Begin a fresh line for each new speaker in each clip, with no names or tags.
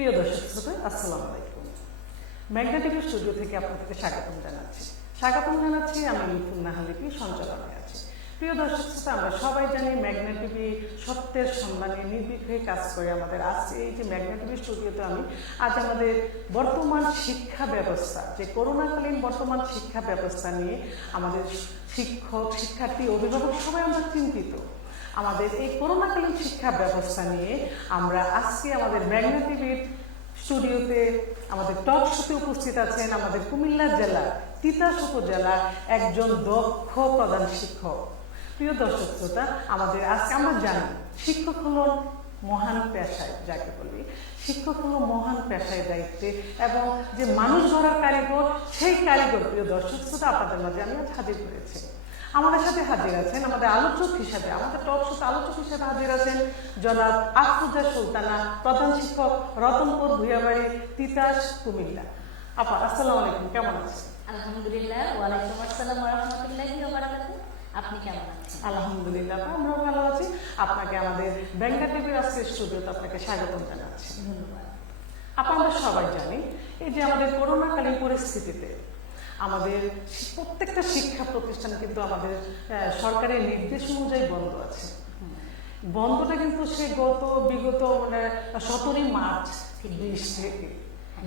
প্রিয় দর্শক শ্রোতা, আসসালামু আলাইকুম। ম্যাগনেটিক স্টুডিও থেকে আপনাদেরকে স্বাগতম জানাচ্ছি। স্বাগতম জানাচ্ছি আমি মিথুন নাহালিপি সঞ্চালনায় আছি। প্রিয় দর্শক শ্রোতা, আমরা সবাই জানি ম্যাগনেটিভি সত্যের সম্মানে নির্ভীক হয়ে কাজ করে আমাদের আজকে এই যে ম্যাগনেটিভি স্টুডিওতে আমি, আজ আমাদের বর্তমান শিক্ষা ব্যবস্থা, যে করোনাকালীন বর্তমান শিক্ষা ব্যবস্থা নিয়ে আমাদের শিক্ষক, শিক্ষার্থী, অভিভাবক সবাই আমরা চিন্তিত। আমাদের এই করোনাকালীন শিক্ষা ব্যবস্থা নিয়ে আমরা আজকে আমাদের ম্যাগনেটিভির স্টুডিওতে আমাদের টক শোতে উপস্থিত আছেন আমাদের কুমিল্লা জেলার তিতাস উপজেলার একজন দক্ষ প্রধান শিক্ষক। প্রিয় দর্শক শ্রোতা, আমাদের আজকে আমরা জানি, শিক্ষক হল মহান পেশায়, যাকে বলি। শিক্ষক হলো মহান পেশায় দায়িত্বে এবং যে মানুষ গড়ার কারিগর, সেই কারিগর, প্রিয় দর্শক শ্রোতা, আপনাদের মাঝে আমি হাজির করেছি আমাদের সাথে হাজির আছেন আমাদের আলোচক হিসাবে আমাদের টক শোতে আলোচক হিসাবে হাজির আছেন জনাব আফরুজা সুলতানা প্রধান শিক্ষক রতনপুর ভুইয়াবাড়ি তিতাস কুমিল্লা। আপা আসসালামু আলাইকুম কেমন আছেন?
আলহামদুলিল্লাহ ওয়ালাইকুম আসসালাম রহমতুল্লাহি ওবারাকাতুহু আপনি কেমন আছেন?
আলহামদুলিল্লাহ আমরাও ভালো আছি। আপনাকে আমাদের ব্যাঙ্গা টিভির আজকের স্টুডিওতে আপনাকে স্বাগতম জানাচ্ছি।
ধন্যবাদ।
আপা আমরা সবাই জানি এই যে আমাদের করোনাকালীন পরিস্থিতিতে আমাদের প্রত্যেকটা শিক্ষা প্রতিষ্ঠান কিন্তু আমাদের সরকারের নির্দেশ অনুযায়ী বন্ধ আছে। বন্ধটা কিন্তু সে গত, বিগত মানে সতেরোই মার্চ বিশ থেকে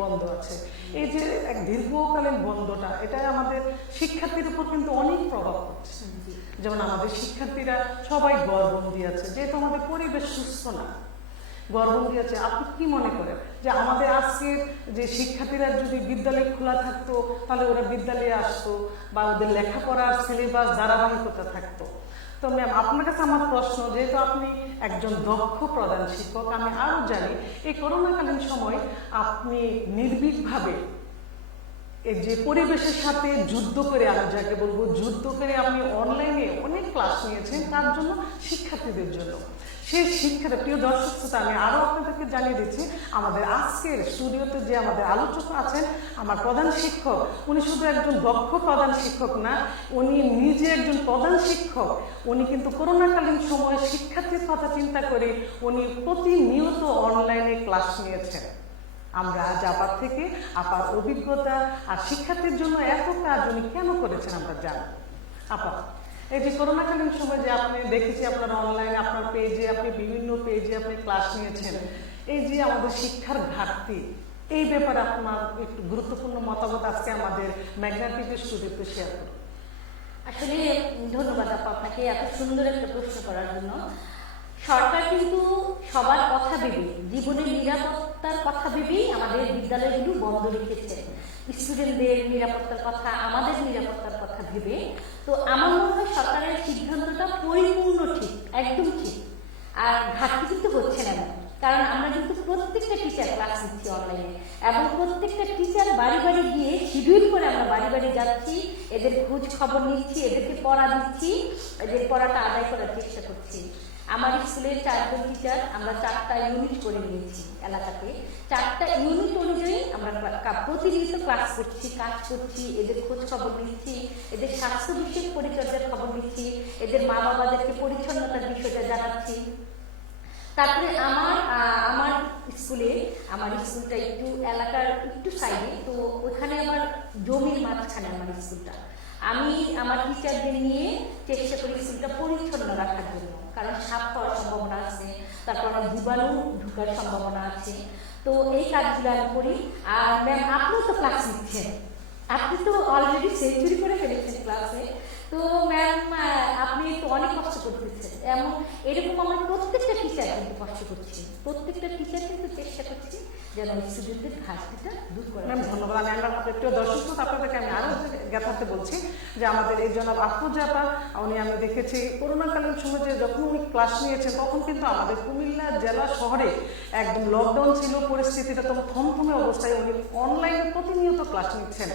বন্ধ আছে। এই যে এক দীর্ঘকালীন বন্ধটা, এটা আমাদের শিক্ষার্থীর উপর কিন্তু অনেক প্রভাব পড়ছে। যেমন আমাদের শিক্ষার্থীরা সবাই গর্বন্দি আছে, যেহেতু আমাদের পরিবেশ সুস্থ না। গর্বন্দি আছে আপনি কি মনে করেন যে আমাদের আজকের যে শিক্ষার্থীরা যদি বিদ্যালয় খোলা থাকতো, তাহলে ওরা বিদ্যালয়ে আসতো বা ওদের লেখাপড়ার সিলেবাস ধারাবাহিকতা থাকতো? তো ম্যাম আপনার কাছে আমার প্রশ্ন, যেহেতু আপনি একজন দক্ষ প্রধান শিক্ষক, আমি আরও জানি, এই করোনাকালীন সময় আপনি নির্ভীকভাবে এই যে পরিবেশের সাথে যুদ্ধ করে, আমি যাকে বলব যুদ্ধ করে আপনি অনলাইনে অনেক ক্লাস নিয়েছেন, তার জন্য শিক্ষার্থীদের জন্য। সেই শিক্ষাটা প্রিয় দর্শক শ্রোতা, আমি আরও আপনাদেরকে জানিয়ে দিচ্ছি, আমাদের আজকের স্টুডিওতে যে আমাদের আলোচক আছেন, আমার প্রধান শিক্ষক, উনি শুধু একজন দক্ষ প্রধান শিক্ষক না, উনি নিজে একজন প্রধান শিক্ষক, উনি কিন্তু করোনাকালীন সময়ে শিক্ষার্থীর কথা চিন্তা করে উনি প্রতিনিয়ত অনলাইনে ক্লাস নিয়েছেন। আমরা আজ আপার থেকে আপার অভিজ্ঞতা আর শিক্ষার্থীর জন্য এত কাজ উনি কেন করেছেন আমরা জানি আপা এই যে করোনাকালীন সময় যে আপনি দেখেছি আপনার অনলাইনে আপনার পেজে আপনি বিভিন্ন পেজে আপনি ক্লাস নিয়েছেন, এই যে আমাদের শিক্ষার ঘাটতি, এই ব্যাপারে আপনার একটু গুরুত্বপূর্ণ মতামত আজকে আমাদের ম্যাগনেটিকের স্টুডিওতে শেয়ার করুন।
আসলে ধন্যবাদ আপু আপনাকে এত সুন্দর একটা প্রশ্ন করার জন্য। সরকার কিন্তু সবার কথা ভেবে, জীবনের নিরাপত্তার কথা ভেবেই আমাদের বিদ্যালয়গুলো বন্ধ রেখেছে। স্টুডেন্টদের নিরাপত্তার কথা, আমাদের নিরাপত্তার কথা ভেবে। তো আমার মনে হয় সরকারের সিদ্ধান্তটা পরিপূর্ণ ঠিক, একদম ঠিক। আর ঘাটতি কিন্তু হচ্ছে না। কারণ আমরা কিন্তু প্রত্যেকটা টিচার ক্লাস নিচ্ছি অনলাইনে এবং প্রত্যেকটা টিচার বাড়ি বাড়ি গিয়ে শিডিউল করে আমরা বাড়ি বাড়ি যাচ্ছি, এদের খোঁজ খবর নিচ্ছি, এদেরকে পড়া দিচ্ছি, এদের পড়াটা আদায় করার চেষ্টা করছি। আমার স্কুলের চারজন টিচার আমরা চারটা ইউনিট করে নিয়েছি এলাকাতে। চারটা ইউনিট অনুযায়ী আমরা প্রতিনিয়ত ক্লাস করছি, কাজ করছি, এদের খোঁজ খবর নিচ্ছি, এদের স্বাস্থ্য বিষয়ক পরিচর্যার খবর নিচ্ছি, এদের মা বাবাদেরকে পরিচ্ছন্নতার বিষয়টা জানাচ্ছি। তারপরে আমার আমার স্কুলে, আমার স্কুলটা একটু এলাকার একটু সাইডে তো ওখানে আমার জমির মাঝখানে আমার স্কুলটা। আমি আমার টিচারদের নিয়ে চেষ্টা করি স্কুলটা পরিচ্ছন্ন রাখার জন্য। কারণ সাপ হওয়ার সম্ভাবনা আছে, তারপর আমার জীবাণু ঢুকার সম্ভাবনা আছে। তো এই কাজগুলো আমি করি। আর ম্যাম আপনিও তো ক্লাস নিচ্ছেন। আপনি তো অলরেডি সেঞ্চুরি করে ফেলেছেন ক্লাসে তো ম্যাম আপনি তো অনেক কষ্ট করতেছেন। এমন এরকম আমরা প্রত্যেকটা টিচার কিন্তু কষ্ট করছি। প্রত্যেকটা টিচার কিন্তু চেষ্টা করছি যেন স্টুডেন্টদের ঘাটতিটা দূর করা
ম্যাম, ধন্যবাদ। আমি আমার প্রিয় দর্শক আপনাদেরকে আমি আরও জ্ঞাতার্থে বলছি যে আমাদের এই জনাব আফরোজাপা উনি আমি দেখেছি করোনাকালীন সময় যে যখন উনি ক্লাস নিয়েছেন, তখন কিন্তু আমাদের কুমিল্লা জেলা শহরে একদম লকডাউন ছিল, পরিস্থিতিটা তখন থমথমে অবস্থায় উনি অনলাইনে প্রতিনিয়ত ক্লাস নিচ্ছেন।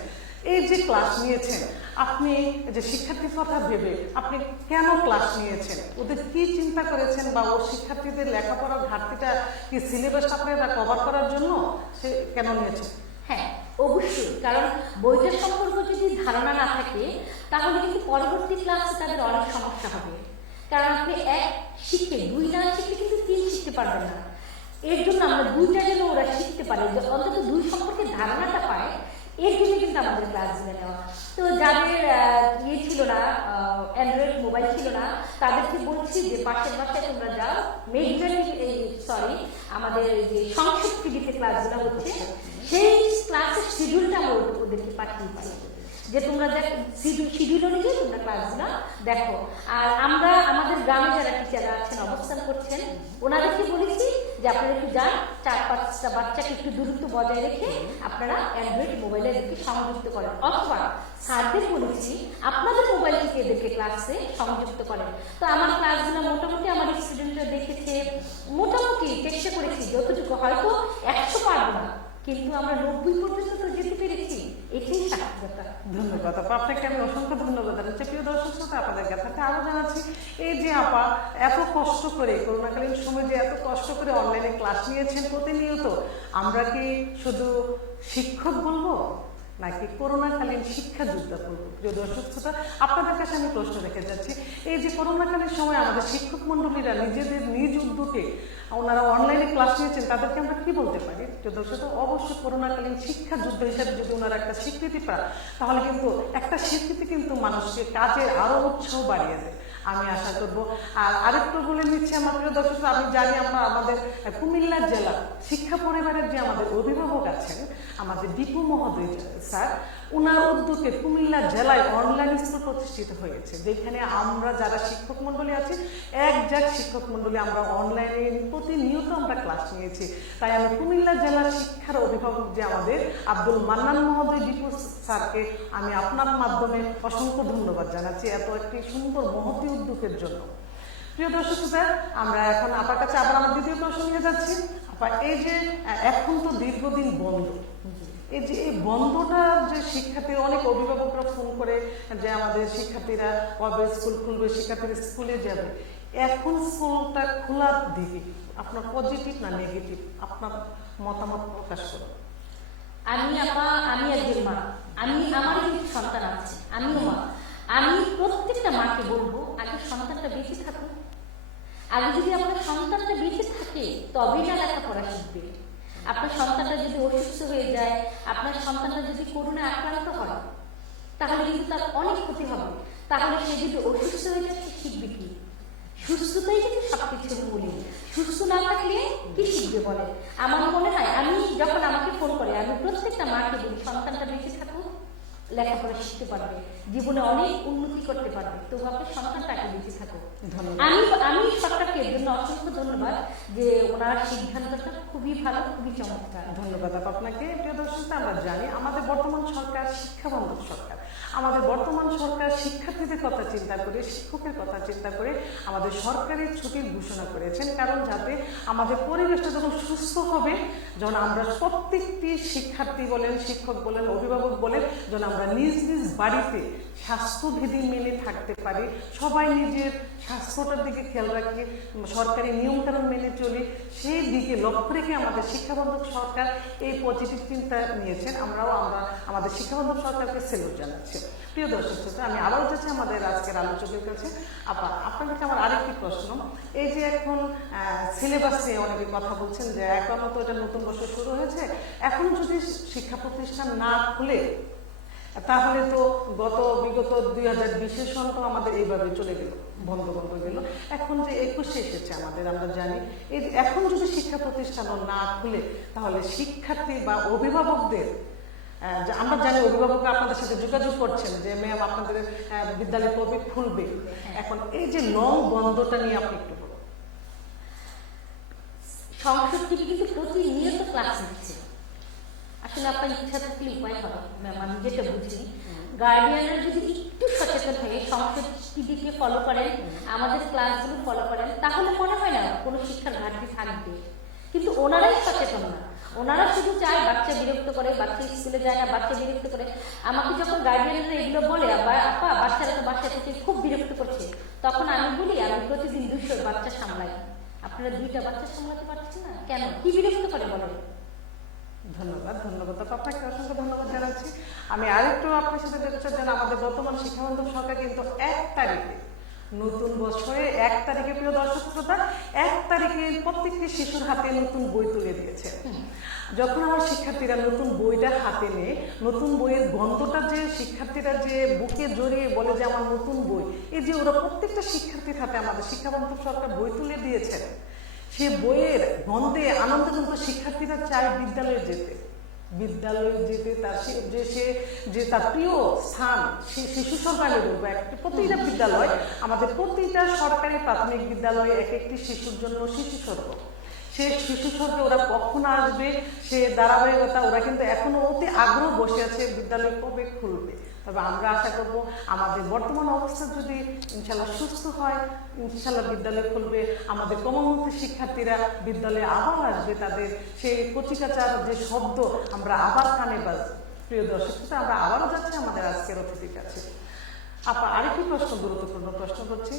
এই যে ক্লাস নিয়েছেন, আপনি যে শিক্ষার্থীর কথা ভেবে আপনি কেন ক্লাস নিয়েছেন? ওদের কি চিন্তা করেছেন বা ওর শিক্ষার্থীদের লেখাপড়ার ঘাটতিটা কি সিলেবাসটা আপনারা কভার করার জন্য সে কেন নিয়েছেন?
হ্যাঁ অবশ্যই। কারণ বইটার সম্পর্কে যদি ধারণা না থাকে, তাহলে কিন্তু পরবর্তী ক্লাসে তাদের অনেক সমস্যা হবে। কারণ আপনি এক শিখে, দুই না শিখলে কিন্তু তিন শিখতে পারবেন না। এর জন্য আমরা দুইটা যেন ওরা শিখতে পারে, যে অন্তত দুই সম্পর্কে ধারণাটা পায় জন্য কিন্তু আমাদের ক্লাসগুলো নেওয়া তো যাদের ইয়ে ছিল না অ্যান্ড্রয়েড মোবাইল ছিল না, তাদেরকে বলছি যে পাশের বাসায় তোমরা যাও। মেজরানি সরি আমাদের যে সংসদ টিভিতে ক্লাসগুলো হচ্ছে, সেই ক্লাসের শিডিউলটা আমরা ওদেরকে পাঠিয়ে পাই যে তোমরা দেখ শিডিউল অনুযায়ী তোমরা ক্লাসগুলো দেখো, আর আমরা, আমাদের গ্রামে যারা টিচাররা আছেন, অবস্থান করছেন, ওনাদেরকে বলেছি যে আপনারা একটু যান, চার পাঁচটা বাচ্চাকে একটু দূরত্ব বজায় রেখে আপনারা অ্যান্ড্রয়েড মোবাইলে এদেরকে সংযুক্ত করেন। অথবা স্যারদের বলেছি, আপনাদের মোবাইল থেকে এদেরকে ক্লাসে সংযুক্ত করেন। তো আমার ক্লাসগুলো মোটামুটি আমার স্টুডেন্টরা দেখেছে, মোটামুটি চেষ্টা করেছি, যতটুকু হয়তো একশো পারব না, কিন্তু আমরা নব্বই পর্যন্ত তো যেতে পেরেছি। এটাই সার্থকতা
ধন্যবাদ আপা আপনাকে আমি অসংখ্য ধন্যবাদ জানাচ্ছি। প্রিয় দর্শক শ্রোতা, আপনাদের কাছে আরও জানাচ্ছি, এই যে আপা এত কষ্ট করে, করোনাকালীন সময় যে এত কষ্ট করে অনলাইনে ক্লাস নিয়েছেন প্রতিনিয়ত, আমরা কি শুধু শিক্ষক বলব? নাকি করোনাকালীন শিক্ষা যোদ্ধা বলব প্রিয় দর্শক শ্রোতা, আপনাদের কাছে আমি প্রশ্ন রেখে যাচ্ছি। এই যে করোনাকালীন সময় আমাদের শিক্ষক মন্ডলীরা নিজেদের নিজ উদ্যোগে ওনারা অনলাইনে ক্লাস নিয়েছেন, তাদেরকে আমরা কি বলতে পারি? প্রিয় দর্শক অবশ্যই করোনাকালীন শিক্ষা যুদ্ধ হিসাবে যদি ওনারা একটা স্বীকৃতি পায়, তাহলে কিন্তু একটা স্বীকৃতি কিন্তু মানুষকে কাজের আরও উৎসাহ বাড়িয়ে দেয়। আমি আশা করব। আর আরেকটু বলে নিচ্ছি আমার প্রিয় দর্শক, আমি জানি আমরা আমাদের কুমিল্লা জেলা শিক্ষা পরিবারের যে আমাদের অভিভাবক আছেন, আমাদের দীপু মহোদয় স্যার ওনার উদ্যোগে কুমিল্লা জেলায় অনলাইন স্কুল প্রতিষ্ঠিত হয়েছে, যেখানে আমরা যারা শিক্ষক মন্ডলী আছি এক জাক শিক্ষক মন্ডলী আমরা অনলাইনে প্রতিনিয়ত আমরা ক্লাস নিয়েছি। তাই আমি কুমিল্লা জেলার শিক্ষার অভিভাবক যে আমাদের আব্দুল মান্নান মহোদয় দীপু স্যারকে আমি আপনার মাধ্যমে অসংখ্য ধন্যবাদ জানাচ্ছি এত একটি সুন্দর মহতি উদ্যোগের জন্য। প্রিয় দর্শক স্যার, আমরা এখন আপনার কাছে আবার আমার দ্বিতীয় প্রশ্ন নিয়ে যাচ্ছি। আপা, এই যে এখন তো দীর্ঘদিন বন্ধ এই যে এই বন্ধটা যে শিক্ষার্থী, অনেক অভিভাবকরা ফোন করে যে আমাদের শিক্ষার্থীরা কবে স্কুল খুলবে, শিক্ষার্থীরা স্কুলে যাবে। এখন স্কুলটা খোলার দিকে আপনার পজিটিভ না নেগেটিভ আপনার মতামত প্রকাশ করুন।
আমি আপা, আমি একজন মা। আমি, আমার সন্তান আছে। আমিও মা। আমি প্রত্যেকটা মাকে বলব, আগে সন্তানটা বেঁচে থাকুক আগে যদি আপনার সন্তানটা বেঁচে থাকে, তবেই না লেখাপড়া শিখবে। আপনার সন্তানটা যদি অসুস্থ হয়ে যায়, আপনার সন্তানটা যদি করোনা আক্রান্ত হয়, তাহলে কিন্তু তার অনেক ক্ষতি হবে। তাহলে সে যদি অসুস্থ হয়ে যায়, সে শিখবে কি সুস্থতাই কিন্তু সবকিছু মূলে। সুস্থ না থাকলে কি শিখবে বলে আমার মনে হয়, আমি যখন আমাকে ফোন করে, আমি প্রত্যেকটা মাকে বলি, সন্তানটা বেঁচে থাকুক। লেখাপড়া শিখতে পারবে জীবনে অনেক উন্নতি করতে পারবে। তো আপনার সন্তানটাকে বেঁচে
ধন্যবাদ।
আমি আমি সরকারকে এর জন্য অসংখ্য ধন্যবাদ যে ওনার সিদ্ধান্তটা খুবই ভালো খুবই চমৎকার।
ধন্যবাদ আপনাকে প্রিয় দর্শক আমরা জানি আমাদের বর্তমান সরকার শিক্ষাবন্ধক সরকার। আমাদের বর্তমান সরকার শিক্ষার্থীদের কথা চিন্তা করে শিক্ষকের কথা চিন্তা করে আমাদের সরকারের ছুটির ঘোষণা করেছেন। কারণ যাতে আমাদের পরিবেশটা যখন সুস্থ হবে যখন আমরা প্রত্যেকটি শিক্ষার্থী বলেন শিক্ষক বলেন অভিভাবক বলেন যেন আমরা নিজ নিজ বাড়িতে স্বাস্থ্যবিধি মেনে থাকতে পারি সবাই নিজের স্বাস্থ্যটার দিকে খেয়াল রাখি সরকারি নিয়মকানুন মেনে চলি সেই দিকে লক্ষ্য রেখে আমাদের শিক্ষাবন্ধক সরকার এই পজিটিভ চিন্তা নিয়েছেন। আমরাও আমরা আমাদের শিক্ষাবন্ধক সরকারকে সেলুট জানাচ্ছি। প্রিয় দর্শক শ্রোতা, আমি আবারও যাচ্ছি আমাদের আজকের আলোচকের কাছে। আপা আপনার কাছে আমার আরেকটি প্রশ্ন। এই যে এখন সিলেবাস নিয়ে অনেকে কথা বলছেন যে এখনও তো এটা নতুন বছর শুরু হয়েছে। এখন যদি শিক্ষা প্রতিষ্ঠান না খুলে তাহলে তো গত বিগত দুই হাজার বিশের সন তো আমাদের এইভাবে চলে গেল বন্ধ বন্ধ গেল। এখন যে একুশে এসেছে আমাদের আমরা জানি। এই এখন যদি শিক্ষা প্রতিষ্ঠানও না খুলে তাহলে শিক্ষার্থী বা অভিভাবকদের আমরা জানি অভিভাবকরা আপনাদের সাথে যোগাযোগ করছেন যে ম্যাম আপনাদের বিদ্যালয় কবে খুলবে? এখন এই যে লং বন্ধটা নিয়ে আপনি একটু বলুন।
সংসদ থেকে কিন্তু প্রতিনিয়ত ক্লাস নিচ্ছে। আসলে আপনার ইচ্ছা থাকলে উপায় হবে। ম্যাম, আমি যেটা বুঝি গার্ডিয়ানরা যদি একটু সচেতন হয়ে সংসদ টিভিকে ফলো করেন, আমাদের ক্লাসগুলো ফলো করেন, তাহলে মনে হয় না কোনো শিক্ষার ঘাটতি থাকবে। কিন্তু ওনারাই সচেতন না। ওনারা শুধু চায় বাচ্চা বিরক্ত করে, বাচ্চা স্কুলে যায় না, বাচ্চা বিরক্ত করে। আমাকে যখন গার্ডিয়ানরা এগুলো বলে "বা- আপা বাচ্চারা তো বাচ্চা থেকে খুব বিরক্ত করছে। তখন আমি বলি, আমি প্রতিদিন দুশো বাচ্চা সামলাই। আপনারা দুইটা বাচ্চা সামলাতে পারছেন না? কেন? কি বিরক্ত করে বলেন
ধন্যবাদ ধন্যবাদ। আপনাকে অসংখ্য ধন্যবাদ জানাচ্ছি। আমি আরেকটু আপনার সাথে যেতে চাই আমাদের বর্তমান শিক্ষাবন্ধ সরকার কিন্তু এক তারিখে, নতুন বছরে এক তারিখে, প্রিয় দর্শক শ্রোতা, এক তারিখে প্রত্যেকটি শিশুর হাতে নতুন বই তুলে দিয়েছে। যখন আমার শিক্ষার্থীরা নতুন বইটা হাতে নেয়, নতুন বইয়ের গন্ধটা যে শিক্ষার্থীরা যে বুকে জড়িয়ে বলে যে আমার নতুন বই, এই যে ওরা প্রত্যেকটা শিক্ষার্থীর হাতে আমাদের শিক্ষাবন্ত সরকার বই তুলে দিয়েছেন সে বইয়ের গন্ধে আনন্দ শিক্ষার্থীরা চায় বিদ্যালয়ে যেতে। বিদ্যালয়ে যেতে তার যে সে যে তার প্রিয় স্থান, সে শিশু সরকারি বলব একটি প্রতিটা বিদ্যালয়, আমাদের প্রতিটা সরকারি প্রাথমিক বিদ্যালয়ে এক একটি শিশুর জন্য শিশু স্বর্গ। সে শিশু স্বর্গে ওরা কখন আসবে, সে ধারাবাহিকতা, ওরা কিন্তু এখনও অতি আগ্রহ বসে আছে বিদ্যালয় কবে খুলবে। তবে আমরা আশা করব আমাদের বর্তমান অবস্থা যদি ইনশাল্লাহ সুস্থ হয় ইনশাল্লাহ বিদ্যালয় খুলবে। আমাদের ক্রমমুখী শিক্ষার্থীরা বিদ্যালয়ে আবার আসবে, তাদের সেই কচিকাচার যে শব্দ আমরা আবার কানে বাজবে প্রিয় দর্শক আমরা আবারও যাচ্ছি আমাদের আজকের অতিথির কাছে। আপা, আরেকটি প্রশ্ন, গুরুত্বপূর্ণ প্রশ্ন করছি।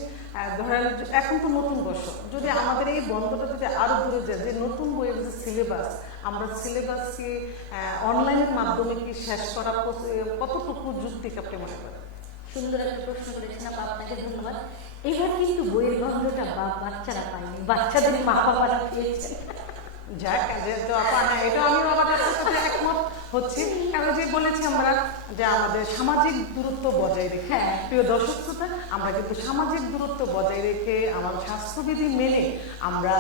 ধরেন এখন তো নতুন বর্ষ। যদি আমাদের এই বন্ধটা যদি আরও দূরে যায়, যে নতুন বইয়ের যে সিলেবাস আমরা সিলেবাসকে অনলাইনের মাধ্যমে কি শেষ করা কতটুকু যুক্তি আপনি মনে করেন?
সুন্দর একটা প্রশ্ন করেছেন আপা আপনাকে ধন্যবাদ। এবার কিন্তু বইয়ের গন্ধটা বা বাচ্চারা পায়নি বাচ্চাদের মা বাবারা পেয়েছেন
যাক যেহেতু আপা হ্যাঁ এটা আমি বাবার সাথে একমত। হচ্ছি। কারণ যে বলেছি আমরা যে আমাদের সামাজিক দূরত্ব বজায় রেখে
হ্যাঁ।
প্রিয় দর্শক শ্রোতা আমরা কিন্তু সামাজিক দূরত্ব বজায় রেখে আমার স্বাস্থ্যবিধি মেনে আমরা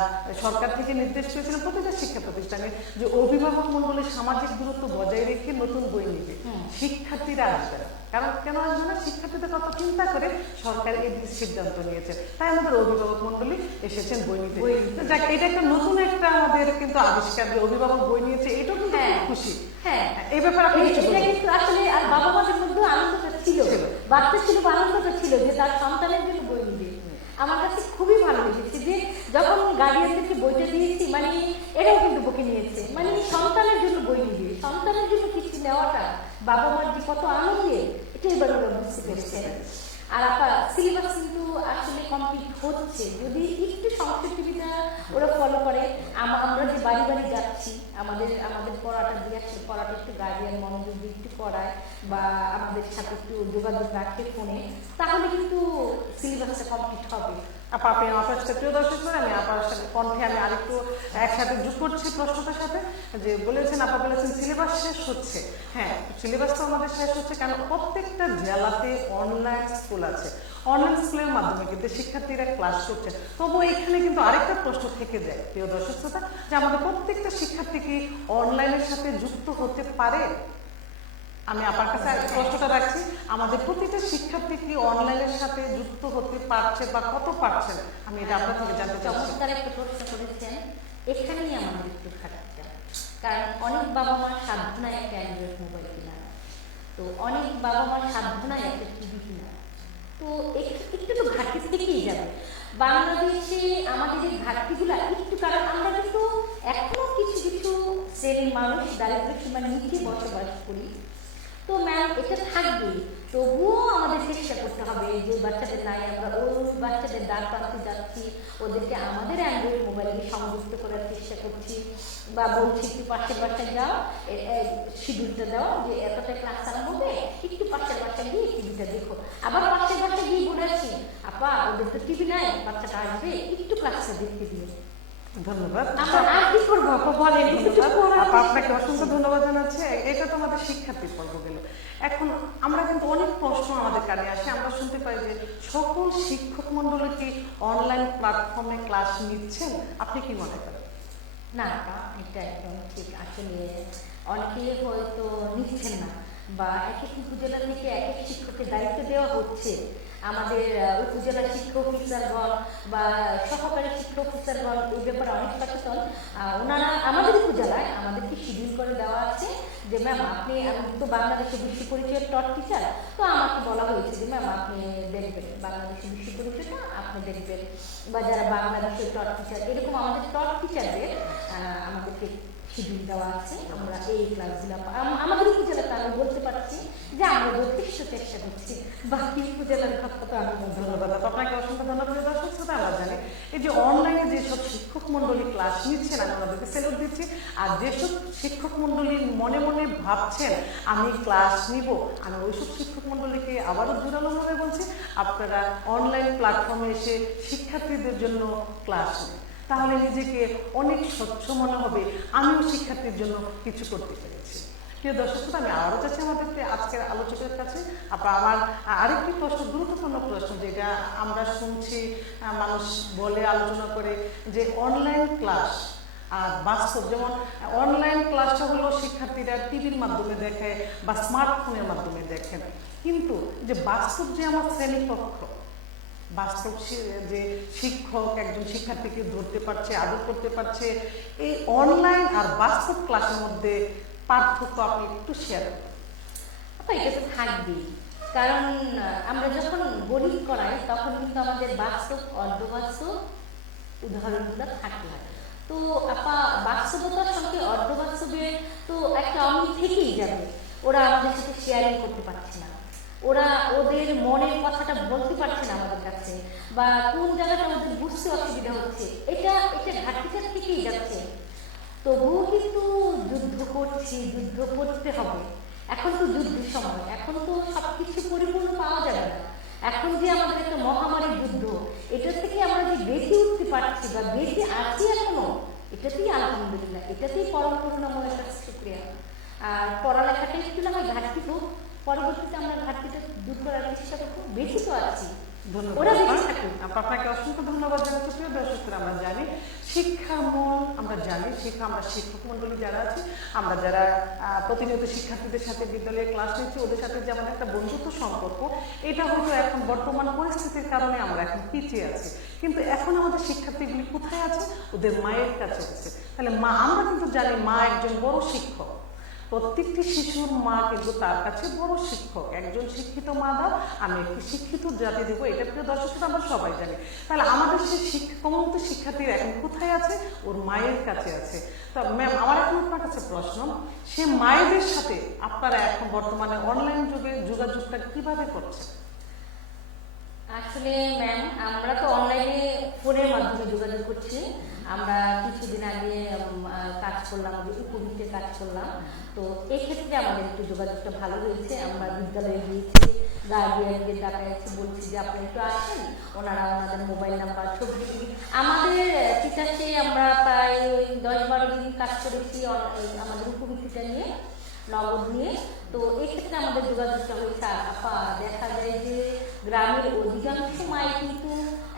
সরকার থেকে নির্দেশ পেয়েছিলাম প্রতিটা শিক্ষা প্রতিষ্ঠানে যে অভিভাবক মন্ডলের সামাজিক দূরত্ব বজায় রেখে নতুন বই নিবে। শিক্ষার্থীরা আসবে কারণ কেন আসবে না? শিক্ষার্থীদের কথা চিন্তা করে সরকার এই সিদ্ধান্ত নিয়েছে। তাই আমাদের অভিভাবক মন্ডলী এসেছেন বই নিতে। যাক এটা একটা নতুন একটা আমাদের কিন্তু আবিষ্কার যে অভিভাবক বই নিয়েছে এটাও কিন্তু
হ্যাঁ।
খুশি।
হ্যাঁ।
এই ব্যাপারে আপনি
এটা কিন্তু আসলে আর বাবা মাদের মধ্যে আনন্দটা ছিল। বাচ্চা ছিল আনন্দটা ছিল যে তার সন্তানের জন্য বই নিবে আমার কাছে খুবই ভালো লেগেছে যে যখন গার্ডিয়ানদেরকে বইটা দিয়েছি মানে এরাও কিন্তু বকে নিয়েছে। মানে সন্তানের জন্য বই নিবে সন্তানের জন্য কিছু নেওয়াটা বাবা মার যে কত আনন্দের এটা এবার ওরা বুঝতে পেরেছে। আর আপা সিলেবাস কিন্তু আসলে কমপ্লিট হচ্ছে। যদি একটু সংস্কৃতিটা ওরা ফলো করে আমরা যে বাড়ি বাড়ি যাচ্ছি, আমাদের আমাদের পড়াটা দিয়ে আসছে পড়াটা একটু গার্ডিয়ান মনোযোগ একটু পড়ায় বা আমাদের সাথে একটু যোগাযোগ রাখে ফোনে, তাহলে কিন্তু সিলেবাসটা কমপ্লিট হবে।
আপা আপনি আমার কাছে প্রিয় দর্শক আমি আপনার সাথে কণ্ঠে আমি আরেকটু একসাথে যোগ করছি প্রশ্নটার সাথে, যে বলেছেন, আপা বলেছেন সিলেবাস শেষ হচ্ছে। হ্যাঁ সিলেবাস তো আমাদের শেষ হচ্ছে কারণ প্রত্যেকটা জেলাতে অনলাইন স্কুল আছে। অনলাইন স্কুলের মাধ্যমে কিন্তু শিক্ষার্থীরা ক্লাস করছে। তবু এখানে কিন্তু আরেকটা প্রশ্ন থেকে যায়, প্রিয় দর্শক শ্রোতা, যে আমাদের প্রত্যেকটা শিক্ষার্থী কি অনলাইনের সাথে যুক্ত হতে পারে? আমি আপনার কাছে প্রশ্নটা রাখছি। আমাদের প্রতিটা শিক্ষার্থী কি অনলাইনের সাথে যুক্ত হতে পারছে বা কত পারছেন আমি এটা আপনার থেকে জানতে চাচ্ছি।
চমৎকার একটা প্রশ্ন করেছেন। এখানেই আমাদের একটু খারাপটা। কারণ অনেক বাবা মার সাধনায় একটা অ্যান্ড্রয়েড মোবাইল কিনা। তো অনেক বাবা মার সাধনায় একটা টিভি কিনা। তো এক- একটু তো ঘাটতি থেকেই যাবে। বাংলাদেশে আমাদের এই ঘাটতিগুলো একটু কারণ আমরা কিন্তু এখনও কিছু কিছু শ্রেণির মানুষ দারিদ্র সীমার নিচে বসবাস করি। তো ম্যাম এটা থাকবে। তবুও আমাদের চেষ্টা করতে হবে। যে বাচ্চাদের নাই, আমরা ওই বাচ্চাদের দ্বার প্রান্তে যাচ্ছি, ওদেরকে আমাদের অ্যান্ড্রয়েড মোবাইলে সংযুক্ত করার চেষ্টা করছি। বা বলছি, একটু পাশের বাসায় যাও শিডিউলটা দাও, যে এতটা ক্লাস আরম্ভ হবে, একটু পাশের বাসায় গিয়ে টিভিটা দেখো। আবার পাশের বাসায় গিয়ে বলেছি আপা, ওদের তো টিভি নাই, বাচ্চাটা আসবে, একটু ক্লাসটা দেখতে দিয়ে
ধন্যবাদ। আপনাকে অসংখ্য ধন্যবাদ জানাচ্ছি। এটা তো আমাদের শিক্ষার্থী পর্ব গেল। এখন আমরা কিন্তু অনেক প্রশ্ন আমাদের কানে আসে। আমরা শুনতে পাই যে সকল শিক্ষক মন্ডলী কি অনলাইন প্ল্যাটফর্মে ক্লাস নিচ্ছেন? আপনি কি মনে করেন?
না এটা একদম ঠিক আসলে অনেকে হয়তো নিচ্ছেন না। বা এক এক উপজেলা থেকে এক এক শিক্ষকের দায়িত্ব দেওয়া হচ্ছে। আমাদের উপজেলা শিক্ষা অফিসারগণ বা সহকারী শিক্ষা অফিসারগণ এই ব্যাপারে অনেক সচেতন। ওনারা আমাদের উপজেলায় আমাদেরকে শিডিউল করে দেওয়া আছে যে, ম্যাম, আপনি তো বাংলাদেশের বিশ্ব পরিচয়ের টট টিচার তো আমাকে বলা হয়েছে যে, ম্যাম, আপনি দেখবেন, বাংলাদেশের বিশ্ব পরিচয়টা আপনি দেখবেন। বা যারা বাংলাদেশের টট টিচার এরকম আমাদের টট টিচারদের আমাদেরকে শিডিউল দেওয়া আছে। আমরা এই ক্লাসগুলো আম- আমাদের উপজেলাতে আমি বলতে পারছি যে আমরা যথেষ্ট চেষ্টা করছি বাকি উপজেলার কথা তো আমি।
ধন্যবাদ। আপনাকে অসংখ্য ধন্যবাদ। দর্শক শ্রোতা আমরা জানি এই যে অনলাইনে যেসব শিক্ষক মন্ডলী ক্লাস নিচ্ছেন, আমি ওনাদেরকে সেলুট দিচ্ছি। আর যেসব শিক্ষক মন্ডলী মনে মনে ভাবছেন, আমি ক্লাস নিব, আমি ওইসব শিক্ষক মন্ডলীকে আবারও জোরালোভাবে বলছি, আপনারা অনলাইন প্ল্যাটফর্মে এসে শিক্ষার্থীদের জন্য ক্লাস নিন। তাহলে নিজেকে অনেক স্বচ্ছ মনে হবে। আমিও শিক্ষার্থীর জন্য কিছু করতে পেরেছি। প্রিয় দর্শক শ্রোতা, আমি আবারও চাচ্ছি আমাদের আজকের আলোচকের কাছে। আপনার আমার আরেকটি প্রশ্ন গুরুত্বপূর্ণ প্রশ্ন যেটা আমরা শুনছি মানুষ বলে আলোচনা করে যে অনলাইন ক্লাস আর বাস্তব যেমন অনলাইন ক্লাসটা হলো শিক্ষার্থীরা টিভির মাধ্যমে দেখে বা স্মার্টফোনের মাধ্যমে দেখেন কিন্তু যে বাস্তব যে আমার শ্রেণীকক্ষ বাস্তব যে শিক্ষক একজন শিক্ষার্থীকে ধরতে পারছে আদর করতে পারছে এই অনলাইন আর বাস্তব ক্লাসের মধ্যে পার্থক্য আপনি একটু শেয়ার করুন।
এটা তো থাকবেই কারণ আমরা যখন গণিত করাই, তখন কিন্তু আমাদের বাস্তব, অর্ধবাস্তব উদাহরণগুলো থাকে। তো আপা বাস্তবতার সঙ্গে অর্ধবাস্তবের তো একটা অমিল থেকেই যাবে। ওরা আমাদের সাথে শেয়ারিং করতে পারছে না। ওরা ওদের মনের কথাটা বলতে পারছে না আমাদের কাছে। বা কোন জায়গাটা ওদের বুঝতে অসুবিধা হচ্ছে। এটা এটা ঘাটতিটা থেকেই যাচ্ছে। তবুও কিন্তু যুদ্ধ করছি, যুদ্ধ করতে হবে। এখন তো যুদ্ধের সময়, এখন তো সবকিছু পরিপূর্ণ পাওয়া যাবে না। এখন যে আমাদের একটা মহামারী যুদ্ধ, এটা থেকে আমরা যে বেশি উঠতে পারছি বা বেঁচে আছি এখনও, এটাতেই আলহামদুলিল্লাহ, এটাতেই পরম করুণাময় একটা শুক্রিয়া। আর পড়ালেখাটাই একটু আমার ঘাটতি হোক, পরবর্তীতে আমরা ঘাটতিটা দূর করার চেষ্টা করব। বেশি তো আছি। ওরা। থাকুক
আপা, আপনাকে অসংখ্য ধন্যবাদ জানাচ্ছি প্রিয় দর্শকরা আমরা জানি শিক্ষার মূল আমরা জানি শিক্ষা আমরা শিক্ষক মন্ডলী যারা আছি আমরা যারা প্রতিনিয়ত শিক্ষার্থীদের সাথে বিদ্যালয়ে ক্লাস নিচ্ছি ওদের সাথে যে আমাদের একটা বন্ধুত্ব সম্পর্ক এটা হয়তো এখন বর্তমান পরিস্থিতির কারণে আমরা এখন পিছিয়ে আছি। কিন্তু এখন আমাদের শিক্ষার্থীগুলি কোথায় আছে? ওদের মায়ের কাছে আছে। তাহলে মা আমরা কিন্তু জানি মা একজন বড় শিক্ষক। প্রত্যেকটি শিশুর মা কিন্তু তার কাছে বড় শিক্ষক, একজন শিক্ষিত মা দাও আমি একটি শিক্ষিত জাতি দেবো, এটা প্রিয় দর্শক শ্রোতা, আমরা সবাই জানি। তাহলে আমাদের সেই শিক্ষামন্ত শিক্ষার্থীরা এখন কোথায় আছে? ওর মায়ের কাছে আছে। তা ম্যাম আমার এখন আপনার কাছে প্রশ্ন, সে মায়েদের সাথে আপনারা এখন বর্তমানে অনলাইন যুগে যোগাযোগটা কীভাবে করছেন?
আসলে ম্যাম আমরা তো অনলাইনে ফোনের মাধ্যমে যোগাযোগ করছি। আমরা কিছুদিন আগে কাজ করলাম যে উপবৃত্তে কাজ করলাম। তো এক্ষেত্রে আমাদের একটু যোগাযোগটা ভালো হয়েছে। আমরা বিদ্যালয়ে গিয়েছি গার্ডিয়ানদের ডাকাইছি, বলছি যে আপনি একটু আসেন। ওনারা ওনাদের মোবাইল নাম্বার ছবি। আমাদের টিচারকে আমরা প্রায় ওই দশ বারো দিন কাজ করেছি আমাদের উপবৃত্তিটা নিয়ে, নগদ নিয়ে। তো এক্ষেত্রে আমাদের যোগাযোগটা হয়েছে। দেখা যায় যে গ্রামের অধিকাংশ মাই কিন্তু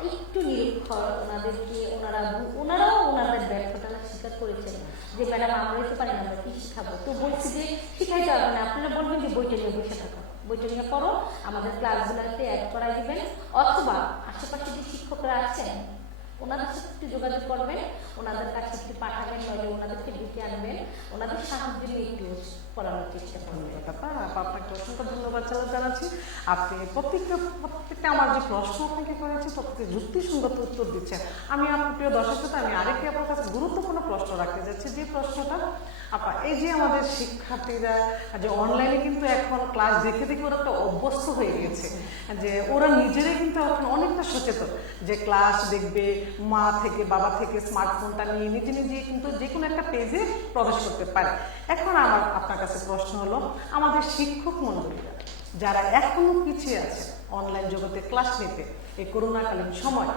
একটু নিরক্ষর ওনাদেরকে ওনারা ওনারাও ওনাদের ব্যর্থতা স্বীকার করেছেন যে, ম্যাডাম, আমরা তো পারি না, আমরা কি শিখাবো? তো বলছি যে, শিখাইতে হবে না। আপনারা বলবেন যে, বইটা নিয়ে বসে থাকো। বইটা নিয়ে পড়ো। আমাদের ক্লাসগুলোতে অ্যাড করাই দিবেন। অথবা আশেপাশে যে শিক্ষকরা আছেন, ওনাদের সাথে একটু যোগাযোগ করবেন। ওনাদের কাছে একটু পাঠাবেন, নইলে ওনাদেরকে ডেকে আনবেন। ওনাদের সাহায্য নিয়ে একটু পড়ানোর চেষ্টা করবেন
ধন্যবাদ আপা আপা, আপনাকে অসংখ্য ধন্যবাদ জানা- জানাচ্ছি আপনি প্রত্যেকটা প্রত্যেকটা আমার যে প্রশ্ন আপনাকে করেছি প্রত্যেকটা যুক্তিসঙ্গত উত্তর দিচ্ছেন আমি আপনার প্রিয় দর্শক শ্রোতা, আমি আরেকটি আপনার কাছে গুরুত্বপূর্ণ প্রশ্ন রাখতে যাচ্ছি যে প্রশ্নটা আপা এই যে আমাদের শিক্ষার্থীরা যে অনলাইনে কিন্তু এখন ক্লাস দেখে দেখে ওরা একটা অভ্যস্ত হয়ে গেছে যে ওরা নিজেরাই কিন্তু এখন অনেকটা সচেতন যে ক্লাস দেখবে মা থেকে বাবা থেকে স্মার্টফোনটা নিয়ে নিজে নিজে কিন্তু যে কোনো একটা পেজে প্রবেশ করতে পারে। এখন আমার আপনার কাছে প্রশ্ন হলো, আমাদের শিক্ষক মন্ডলীরা যারা এখনও পিছিয়ে আছে অনলাইন জগতে ক্লাস নিতে এই করোনাকালীন সময়,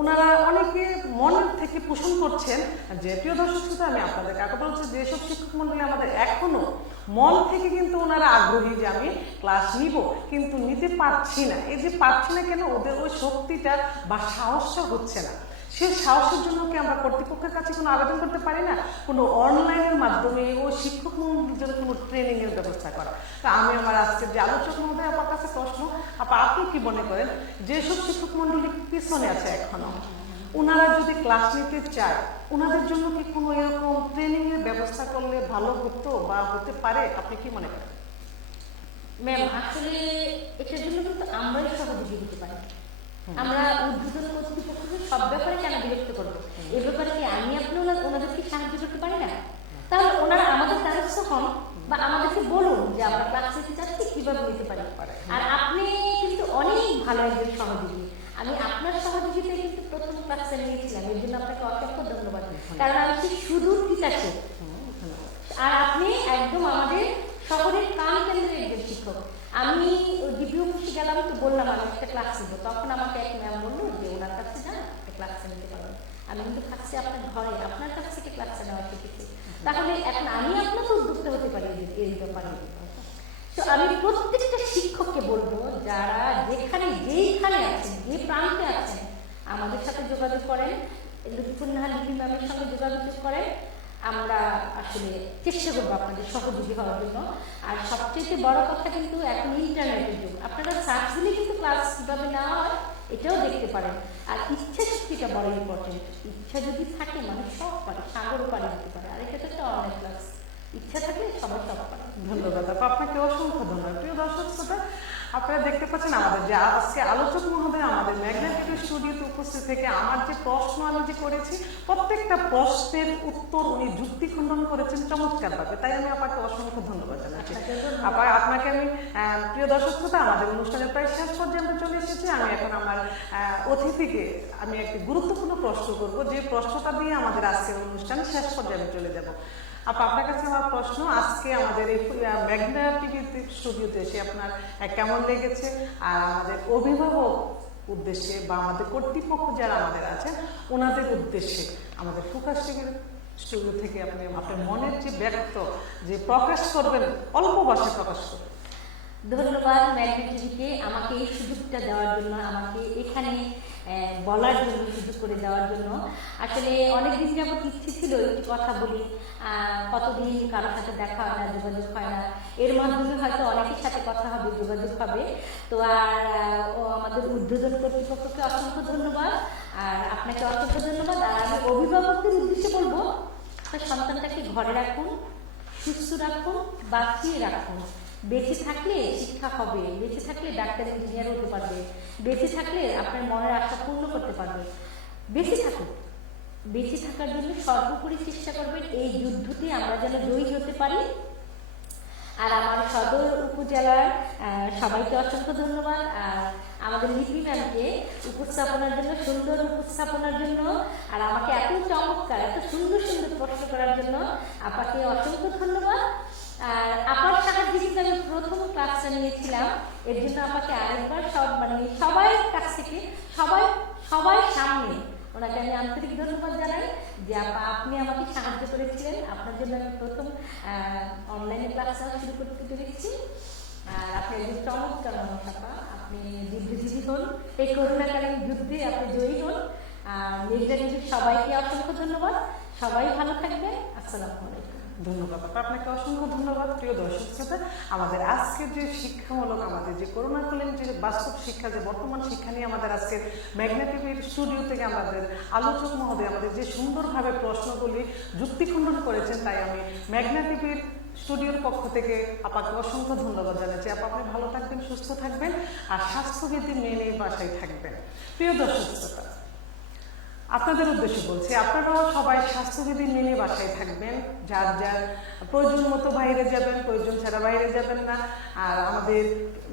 ওনারা অনেকে মন থেকে পোষণ করছেন যে, প্রিয় দর্শক শ্রোতা, আমি আপনাদের কাকে বলছি? যেসব শিক্ষক মন্ডলী আমাদের এখনও মন থেকে কিন্তু ওনারা আগ্রহী যে আমি ক্লাস নিব, কিন্তু নিতে পারছি না। এই যে পারছি না কেন, ওদের ওই শক্তিটা বা সাহসটা হচ্ছে না। সে সাহসের জন্য কি আমরা কর্তৃপক্ষের কাছে কোনো আবেদন করতে পারি না? কোনো অনলাইনের মাধ্যমে ও শিক্ষক জন্য কোনো ট্রেনিং এর ব্যবস্থা করা। তা আমি আমার আজকের যে আলোচক মহোদয়, আপনার কাছে প্রশ্ন, আপা, আপনি কি মনে করেন যেসব শিক্ষক মন্ডলী পিছনে আছে এখনও ওনারা যদি ক্লাস নিতে চায় ওনাদের জন্য কি কোনো এরকম ট্রেনিংয়ের ব্যবস্থা করলে ভালো হতো বা হতে পারে? আপনি কি মনে করেন?
ম্যাম আসলে এটার জন্য কিন্তু আমরাই সহযোগী হতে পারি। আমরা উদ্বোধন কর্তৃপক্ষকে সব ব্যাপারে কেন বিরক্ত করব? এ ব্যাপারে কি আমি ওনাদেরকে সাহায্য করতে পারি না? হন বা আমাদেরকে বলুন যে আমরা ক্লাস চাচ্ছি কীভাবে নিতে পারি? আর আপনি কিন্তু অনেক ভালো একজন সহযোগী। আমি আপনার সহযোগিতায় কিন্তু প্রথম ক্লাসে নিয়েছিলাম, এর জন্য আপনাকে অসংখ্য ধন্যবাদ। কারণ আমি সুদূর তিতাসে আর আপনি একদম আমাদের শহরের কান কেন্দ্রের একজন শিক্ষক আমি ডিপিও গেলাম তো বললাম, আমি একটা ক্লাস নেব। তখন আমাকে এক ম্যাম বলল যে, ওনার কাছে যান, একটা ক্লাস নিতে পারবেন। আমি কিন্তু থাকছি আপনার ঘরে, আপনার কাছ থেকে ক্লাসটা নেওয়া শিখেছি। তাহলে এখন আমি আপনাকে উদ্যুক্ত হতে পারি এই- ব্যাপারে। তো আমি প্রত্যেকটা শিক্ষককে বলব, যারা যেখানে, যেইখানে আছেন, যে প্রান্তে আছেন, আমাদের সাথে যোগাযোগ করেন। লুৎফুন্নাহা লিপি ম্যামের সঙ্গে যোগাযোগ করেন। আমরা আসলে চেষ্টা করব আপনাদের সহযোগী হওয়ার জন্য। আর সবচেয়ে বড় কথা কিন্তু এখন ইন্টারনেটের যুগ। আপনারা সার্চ দিলে কিন্তু ক্লাস কীভাবে নেওয়া হয়, এটাও দেখতে পারেন। আর ইচ্ছা শক্তিটা বড় ইম্পর্টেন্ট ইচ্ছা যদি থাকে, মানুষ সব পারে সাগরও পারে হতে পারে। আর এটা তো একটা অনলাইন ক্লাস ইচ্ছা থাকলে সবাই সব পারে।
ধন্যবাদ। আপু আপনাকে অসংখ্য ধন্যবাদ। প্রিয় দর্শক, শ্রোতা আপনারা দেখতে পাচ্ছেন আমাদের যে আজকে আলোচক মহোদয় আমাদের ম্যাগনেটিক স্টুডিওতে উপস্থিত থেকে আমার যে প্রশ্ন আমি যে করেছি, প্রত্যেকটা প্রশ্নের উত্তর উনি যুক্তি খণ্ডন করেছেন চমৎকারভাবে। তাই আমি আপনাকে অসংখ্য ধন্যবাদ জানাচ্ছি। আবার আপনাকে আমি প্রিয় দর্শক শ্রোতা, আমাদের অনুষ্ঠানের প্রায় শেষ পর্যন্ত চলে এসেছি। আমি এখন আমার অতিথিকে আমি একটি গুরুত্বপূর্ণ প্রশ্ন করব। যে প্রশ্নটা দিয়ে আমাদের আজকের অনুষ্ঠান শেষ পর্যায়ে চলে যাব। আপা, আপনার কাছে আমার প্রশ্ন, আজকে আমাদের এই ম্যাগনা টিভি স্টুডিওতে এসে আপনার কেমন লেগেছে? আর আমাদের অভিভাবক উদ্দেশ্যে বা আমাদের কর্তৃপক্ষ যারা আমাদের আছেন, ওনাদের উদ্দেশ্যে আমাদের ফোকাস টিভির স্টুডিও থেকে আপনি আপনার মনের যে ব্যক্ত, যে প্রকাশ করবেন, অল্প ভাষায় প্রকাশ করবেন।
ধন্যবাদ ম্যাগনেটিভিকে আমাকে এই সুযোগটা দেওয়ার জন্য, আমাকে এখানে বলার জন্য, সুযোগ করে দেওয়ার জন্য। আসলে অনেক দিন যাবত ইচ্ছে ছিল একটু কথা বলি। কতদিন কারোর সাথে দেখা হয় না, যোগাযোগ হয় না। এর মাধ্যমে হয়তো অনেকের সাথে কথা হবে, যোগাযোগ হবে। তো আর ও আমাদের উদ্বোধন কর্তৃপক্ষকে অসংখ্য ধন্যবাদ। আর আপনাকে অসংখ্য ধন্যবাদ। আর আমি অভিভাবকদের উদ্দেশ্যে বলব সন্তানটাকে ঘরে রাখুন, সুস্থ রাখুন, বাঁচিয়ে রাখুন। বেঁচে থাকলে শিক্ষা হবে, বেঁচে থাকলে ডাক্তার, ইঞ্জিনিয়ার হতে পারবে, বেঁচে থাকলে আপনার মনের আশা পূর্ণ করতে পারবে। বেঁচে থাকুন। বেঁচে থাকার জন্য সর্বোপরি চেষ্টা করবেন এই যুদ্ধতে আমরা যেন জয়ী হতে পারি। আর আমার সদর উপজেলার সবাইকে অসংখ্য ধন্যবাদ। আর আমাদের লিপি ম্যামকে উপস্থাপনার জন্য, সুন্দর উপস্থাপনার জন্য, আর আমাকে এত চমৎকার, এত সুন্দর সুন্দর প্রশ্ন করার জন্য আপাকে অসংখ্য ধন্যবাদ। আর আপার সাহায্যে কিন্তু আমি প্রথম ক্লাসটা নিয়েছিলাম, এর জন্য আমাকে আরেকবার সব মানে সবাই কাছ থেকে, সবাই সবাই সামনে ওনাকে আমি আন্তরিক ধন্যবাদ জানাই যে আপা, আপনি আমাকে সাহায্য করেছিলেন। আপনার জন্য আমি প্রথম অনলাইনে ক্লাস শুরু করতে পেরেছি। আর আপনি একজন চমৎকার মানুষ, আপা। আপনি যুদ্ধজীবী হন, এই করোনাকালীন যুদ্ধে আপনি জয়ী হন। আর মেঘরানীদের সবাইকে অসংখ্য ধন্যবাদ। সবাই ভালো থাকবেন। আসসালামু আলাইকুম।
ধন্যবাদ। আপা। আপনাকে অসংখ্য ধন্যবাদ, প্রিয় দর্শক শ্রোতা। আমাদের আজকের যে শিক্ষামূলক আমাদের যে করোনাকালীন যে বাস্তব শিক্ষা, যে বর্তমান শিক্ষা নিয়ে আমাদের আজকের ম্যাগনেটিভের স্টুডিও থেকে আমাদের আলোচক মহোদয় আমাদের যে সুন্দরভাবে প্রশ্নগুলি যুক্তিখণ্ডন করেছেন, তাই আমি ম্যাগনেটিভের স্টুডিওর পক্ষ থেকে আপাকে অসংখ্য ধন্যবাদ জানাচ্ছি। আপা, আপনি ভালো থাকবেন, সুস্থ থাকবেন, আর স্বাস্থ্যবিধি মেনে বাসায় থাকবেন। প্রিয় দর্শক শ্রোতা আপনাদের উদ্দেশ্যে বলছি, আপনারাও সবাই স্বাস্থ্যবিধি মেনে বাসায় থাকবেন। যার যার প্রয়োজন মতো বাইরে যাবেন, প্রয়োজন ছাড়া বাইরে যাবেন না। আর আমাদের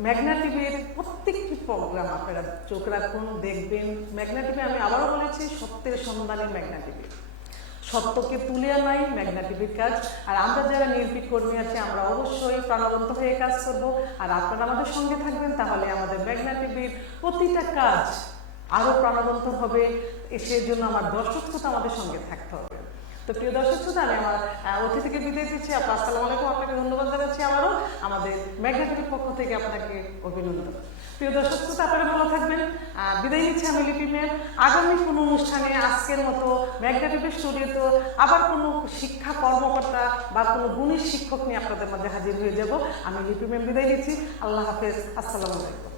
ম্যাগনা টিভির প্রত্যেকটি প্রোগ্রাম আপনারা চোখ রাখুন, দেখবেন। ম্যাগনা টিভি, আমি আবারও বলেছি, সত্যের সন্ধানে ম্যাগনা টিভি। সত্যকে তুলে আনাই ম্যাগনা টিভির কাজ। আর আমরা যারা নির্ভীক কর্মী আছে, আমরা অবশ্যই প্রাণবন্ত হয়ে কাজ করব। আর আপনারা আমাদের সঙ্গে থাকবেন, তাহলে আমাদের ম্যাগনা টিভির প্রতিটা কাজ আরও প্রাণবন্ত হবে এসের জন্য আমার দর্শক শ্রোতা আমাদের সঙ্গে থাকতে হবে। তো প্রিয় দর্শক শ্রোতা আমি আমার অতিথিকে বিদায় দিচ্ছি আপনার আসসালামু আলাইকুম, আপনাকে ধন্যবাদ জানাচ্ছি আমারও আমাদের ম্যাগনেটিভির পক্ষ থেকে আপনাকে অভিনন্দন। প্রিয় দর্শক শ্রোতা আপনারা ভালো থাকবেন। বিদায় নিচ্ছি আমি লিপি ম্যাম আগামী কোনো অনুষ্ঠানে আজকের মতো ম্যাগনেটিভের স্টুডিওতে আবার কোনো শিক্ষা কর্মকর্তা বা কোনো গুণী শিক্ষক নিয়ে আপনাদের মধ্যে হাজির হয়ে যাব। আমি লিপি ম্যাম বিদায় নিচ্ছি। আল্লাহ হাফেজ। আসসালামু আলাইকুম।